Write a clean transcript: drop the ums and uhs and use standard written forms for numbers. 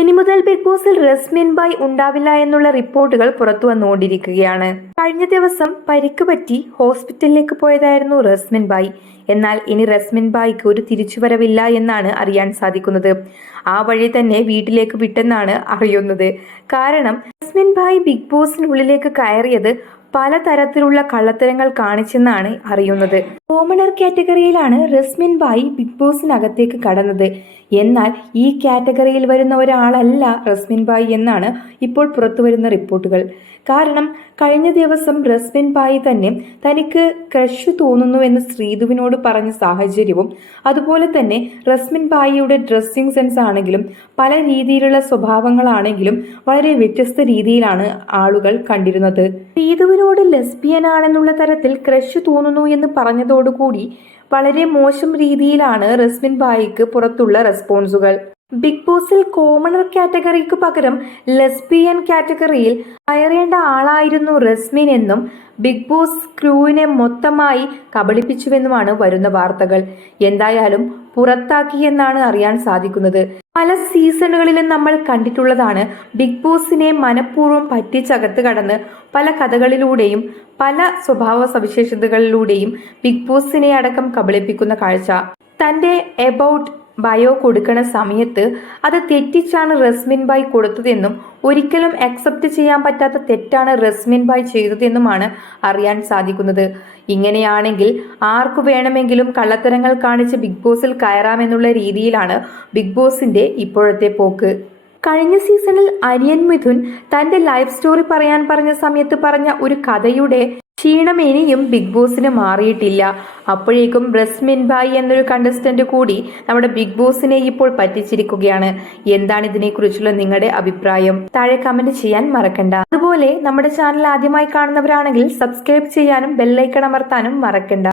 ഇനി മുതൽ ബിഗ് ബോസിൽ റസ്മിൻ ബായ് ഉണ്ടാവില്ല എന്നുള്ള റിപ്പോർട്ടുകൾ പുറത്തു വന്നുകൊണ്ടിരിക്കുകയാണ്. കഴിഞ്ഞ ദിവസം പരിക്ക് പറ്റി ഹോസ്പിറ്റലിലേക്ക് പോയതായിരുന്നു റസ്മിൻ ബായ്. എന്നാൽ ഇനി റസ്മിൻ ബായ്ക്ക് ഒരു തിരിച്ചുവരവില്ല എന്നാണ് അറിയാൻ സാധിക്കുന്നത്. ആ വഴി തന്നെ വീട്ടിലേക്ക് വിട്ടെന്നാണ് അറിയുന്നത്. കാരണം റസ്മിൻ ബായ് ബിഗ് ബോസിനുള്ളിലേക്ക് കയറിയത് പലതരത്തിലുള്ള കള്ളത്തരങ്ങൾ കാണിച്ചെന്നാണ് അറിയുന്നത്. കോമണർ കാറ്റഗറിയിലാണ് റസ്മിൻ ബായ് ബിഗ് ബോസിനകത്തേക്ക് കടന്നത്. എന്നാൽ ഈ കാറ്റഗറിയിൽ വരുന്ന ഒരാളല്ല റസ്മിൻ ബായ് എന്നാണ് ഇപ്പോൾ പുറത്തുവരുന്ന റിപ്പോർട്ടുകൾ. കാരണം കഴിഞ്ഞ ദിവസം റസ്മിൻ ബായ് തന്നെ തനിക്ക് ക്രഷ് തോന്നുന്നുവെന്ന് ശ്രീധുവിനോട് പറഞ്ഞ സാഹചര്യവും, അതുപോലെ തന്നെ റസ്മിൻ ബായിയുടെ ഡ്രസ്സിംഗ് സെൻസ് ആണെങ്കിലും പല രീതിയിലുള്ള സ്വഭാവങ്ങളാണെങ്കിലും വളരെ വ്യത്യസ്ത രീതിയിലാണ് ആളുകൾ കണ്ടിരുന്നത്. ശ്രീധുവിനോട് ലെസ്ബിയൻ ആണെന്നുള്ള തരത്തിൽ ക്രഷ് തോന്നുന്നു എന്ന് പറഞ്ഞതോടുകൂടി വളരെ മോശം രീതിയിലാണ് റസ്മിൻ ബായിക്ക് പുറത്തുള്ള റെസ്പോൺസുകൾ. ബിഗ് ബോസിൽ കോമണർ കാറ്റഗറിക്ക് പകരം ലെസ്ബിയൻ കാറ്റഗറിയിൽ കയറേണ്ട ആളായിരുന്നു റസ്മിൻ എന്നും ബിഗ് ബോസ് ക്രൂവിനെ മൊത്തമായി കബളിപ്പിച്ചുവെന്നുമാണ് വരുന്ന വാർത്തകൾ. എന്തായാലും പുറത്താക്കിയെന്നാണ് അറിയാൻ സാധിക്കുന്നത്. പല സീസണുകളിലും നമ്മൾ കണ്ടിട്ടുള്ളതാണ് ബിഗ് ബോസിനെ മനഃപൂർവ്വം പറ്റിച്ചകത്ത് കടന്ന് പല കഥകളിലൂടെയും പല സ്വഭാവ സവിശേഷതകളിലൂടെയും ബിഗ് ബോസിനെ അടക്കം കബളിപ്പിക്കുന്ന കാഴ്ച. തന്റെ എബൌട്ട് ബയോ കൊടുക്കുന്ന സമയത്ത് അത് തെറ്റിച്ചാണ് റസ്മിൻ ബായ് കൊടുത്തതെന്നും ഒരിക്കലും അക്സെപ്റ്റ് ചെയ്യാൻ പറ്റാത്ത തെറ്റാണ് റസ്മിൻ ബായ് ചെയ്തതെന്നുമാണ് അറിയാൻ സാധിക്കുന്നത്. ഇങ്ങനെയാണെങ്കിൽ ആർക്കു വേണമെങ്കിലും കള്ളത്തരങ്ങൾ കാണിച്ച് ബിഗ് ബോസിൽ കയറാമെന്നുള്ള രീതിയിലാണ് ബിഗ് ബോസിന്റെ ഇപ്പോഴത്തെ പോക്ക്. കഴിഞ്ഞ സീസണിൽ അരിയൻ മിഥുൻ തന്റെ ലൈഫ് സ്റ്റോറി പറയാൻ പറഞ്ഞ സമയത്ത് പറഞ്ഞ ഒരു കഥയുടെ ക്ഷീണം ഇനിയും ബിഗ് ബോസിന് മാറിയിട്ടില്ല. അപ്പോഴേക്കും റസ്മിൻ ബായ് എന്നൊരു കണ്ടസ്റ്റന്റ് കൂടി നമ്മുടെ ബിഗ് ബോസിനെ ഇപ്പോൾ പറ്റിച്ചിരിക്കുകയാണ്. എന്താണ് ഇതിനെക്കുറിച്ചുള്ള നിങ്ങളുടെ അഭിപ്രായം? താഴെ കമന്റ് ചെയ്യാൻ മറക്കണ്ട. അതുപോലെ നമ്മുടെ ചാനൽ ആദ്യമായി കാണുന്നവരാണെങ്കിൽ സബ്സ്ക്രൈബ് ചെയ്യാനും ബെല്ലൈക്കൺ അമർത്താനും മറക്കണ്ട.